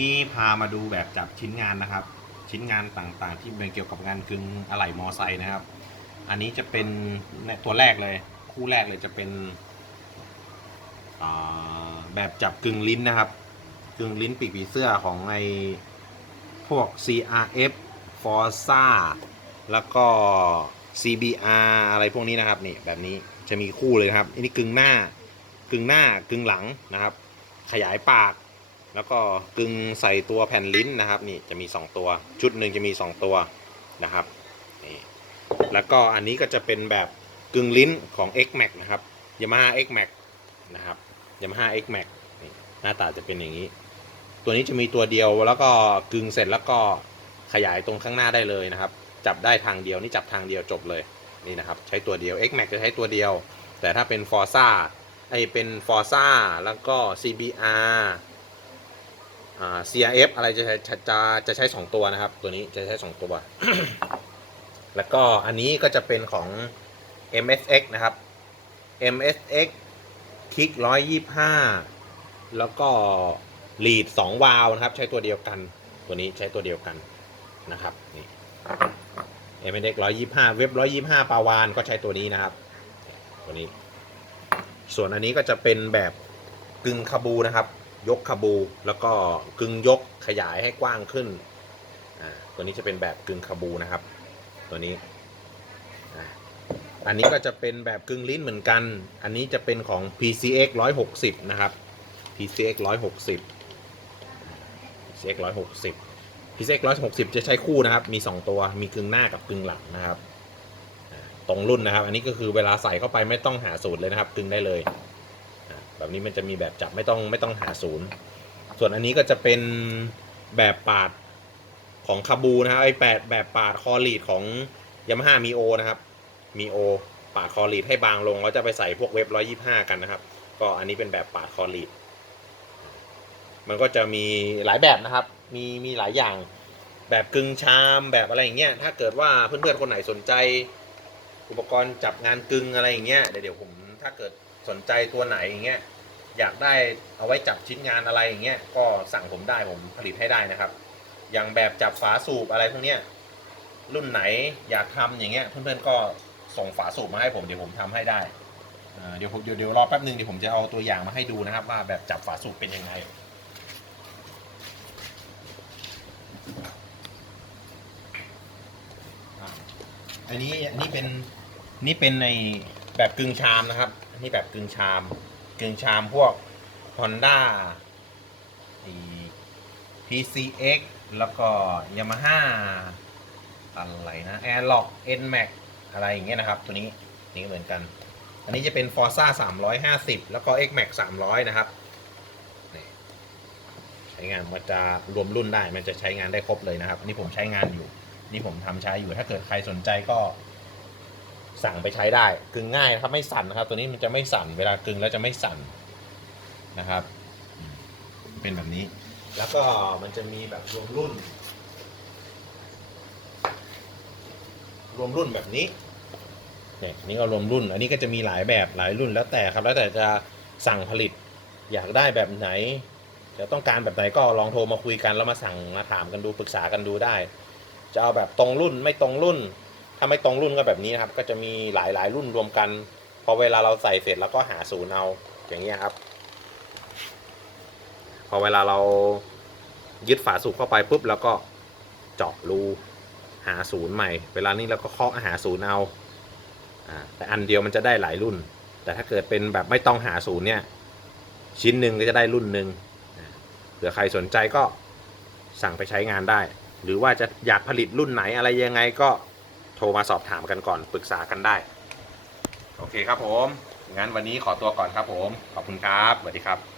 นี่พามาดูแบบจับชิ้นงานนะครับ ชิ้นงานต่างๆ ที่เป็นเกี่ยวกับงานกึ่งอะไหล่มอไซค์นะครับ อันนี้จะเป็นตัวแรกเลย คู่แรกเลยจะเป็นแบบจับกึ่งลิ้นนะครับ กึ่งลิ้นปีกผีเสื้อของไอพวก CRF Forza แล้วก็ CBR อะไรพวกนี้นะครับนี่แบบนี้จะมีคู่เลยครับอันนี้กึ่งหน้ากึ่งหน้ากึ่งหลังนะครับ ขยายปาก แล้วก็กึงใส่ตัวแผ่นลิ้นนะครับนี่จะมี 2 ตัว ชุดหนึ่งจะมี 2 ตัวนะครับนี่แล้วก็อันนี้ก็จะเป็นแบบกึ่งลิ้นของ X Max นะครับ Yamaha X Max นะครับ Yamaha X Max นี่หน้าตาจะเป็นอย่างนี้ ตัวนี้จะมีตัวเดียวแล้วก็กึ่งเสร็จแล้วก็ขยายตรงข้างหน้าได้เลยนะครับ จับได้ทางเดียวนี่จับทางเดียวจบเลยนี่นะครับใช้ตัวเดียว X Max จะใช้ตัวเดียว แต่ถ้าเป็น Forza ไอเป็น Forza แล้วก็ CBR อ่า CRF อะไรจะจะจะจะใช้ 2 ตัวนะครับ ตัวนี้จะใช้ 2 ตัว แล้วก็อันนี้ก็จะเป็นของ MSX นะครับ MSX คลิก125แล้วก็ลีด2วาล์วนะครับ ใช้ตัวเดียวกัน ตัวนี้ใช้ตัวเดียวกันนะครับ นี่ MSX 125เว็บ125ปาวานก็ใช้ตัวนี้นะครับ ตัวนี้ ส่วนอันนี้ก็จะเป็นแบบกึ่งคาบูนะครับ ยกคาบู แล้วก็กึ่งยกขยายให้กว้างขึ้น อ่า ตัวนี้จะเป็นแบบกึ่งคาบูนะครับ ตัวนี้ อันนี้ก็จะเป็นแบบกึ่งลิ้นเหมือนกัน อันนี้จะเป็นของ PCX 160 นะครับ PCX 160 PCX 160 PCX 160 จะใช้คู่นะครับ มี 2 ตัว มีกึ่งหน้ากับกึ่งหลังนะครับ ตรงรุ่นนะครับ อันนี้ก็คือเวลาใส่เข้าไปไม่ต้องหาสูตรเลยนะครับ กึ่งได้เลย แบบนี้มันจะมีแบบจับไม่ต้องไม่ต้องหาศูนย์ ส่วนอันนี้ก็จะเป็นแบบปาดของคาบูนะครับไอแปดแบบปาดคอลีดของยามาฮ่ามีโอนะครับมีโอปาดคอลีดให้บางลงแล้วจะไปใส่พวกเว็บร้อยี่ห้ากันนะครับ ก็อันนี้เป็นแบบปาดคอลีดมันก็จะมีหลายแบบนะครับ มีมีหลายอย่างแบบกึ่งชามแบบอะไรอย่างเงี้ยถ้าเกิดว่าเพื่อนๆคนไหนสนใจ อุปกรณ์จับงานกึ่งอะไรอย่างเงี้ยเดี๋ยวผมถ้าเกิด สนใจตัวไหนอย่างเงี้ยอยากได้เอาไว้จับชิ้นงานอะไรอย่างเงี้ยก็สั่งผมได้ผมผลิตให้ได้นะครับ อย่างแบบจับฝาสูบอะไรพวกเนี้ยรุ่นไหนอยากทำอย่างเงี้ยเพื่อนๆก็ส่งฝาสูบมาให้ผมเดี๋ยวผมทำให้ได้เดี๋ยวผมเดี๋ยวเดี๋ยวรอแป๊บนึงเดี๋ยวผมจะเอาตัวอย่างมาให้ดูนะครับว่าแบบจับฝาสูบเป็นยังไงอันนี้อันนี้เป็นนี่เป็นในแบบกึ่งชามนะครับ อันนี้แบบกึ่งชามกึ่งชามพวก Honda อี PCX แล้วก็ Yamaha อะไรนะ Airlock NMAX อะไรอย่างเงี้ยนะครับ ตัวนี้นี่เหมือนกัน อันนี้จะเป็น Forza 350 แล้วก็ XMAX 300 นะครับใช้งานมันจะรวมรุ่นได้มันจะใช้งานได้ครบเลยนะครับ อันนี้ผมใช้งานอยู่ นี่ผมทำใช้อยู่ถ้าเกิดใครสนใจก็ สั่งไปใช้ได้กึ่งง่ายนะครับ ไม่สั่นนะครับ ตัวนี้มันจะไม่สั่นเวลากึ่งแล้วจะไม่สั่นนะครับ เป็นแบบนี้ แล้วก็มันจะมีแบบรวมรุ่น รวมรุ่นแบบนี้เนี่ยนี่ก็รวมรุ่น อันนี้ก็จะมีหลายแบบหลายรุ่นแล้วแต่ครับ แล้วแต่จะสั่งผลิต อยากได้แบบไหน จะต้องการแบบไหนก็ลองโทรมาคุยกันแล้วมาสั่งมาถามกันดูปรึกษากันดูได้ จะเอาแบบตรงรุ่นไม่ตรงรุ่นาไม่ตรงรุ่นก็แบบนี้นะครับ ก็จะมีหลายหลายรุ่นรวมกัน พอเวลาเราใส่เสร็จแล้วก็หาศูนย์เอาอย่างเงี้ยครับ พอเวลาเรายึดฝาสูบเข้าไปปุ๊บแล้วก็เจาะรูหาศูนย์ใหม่ เวลานี้เราก็เคาะหาศูนย์เอาอ่าแต่อันเดียวมันจะได้หลายรุ่น แต่ถ้าเกิดเป็นแบบไม่ต้องหาศูนย์เนี่ย ชิ้นหนึ่งก็จะได้รุ่นหนึ่งเผื่อใครสนใจก็สั่งไปใช้งานได้ หรือว่าจะอยากผลิตรุ่นไหนอะไรยังไงก็ โทรมาสอบถามกันก่อนปรึกษากันได้ โอเคครับผม งั้นวันนี้ขอตัวก่อนครับผม ขอบคุณครับ สวัสดีครับ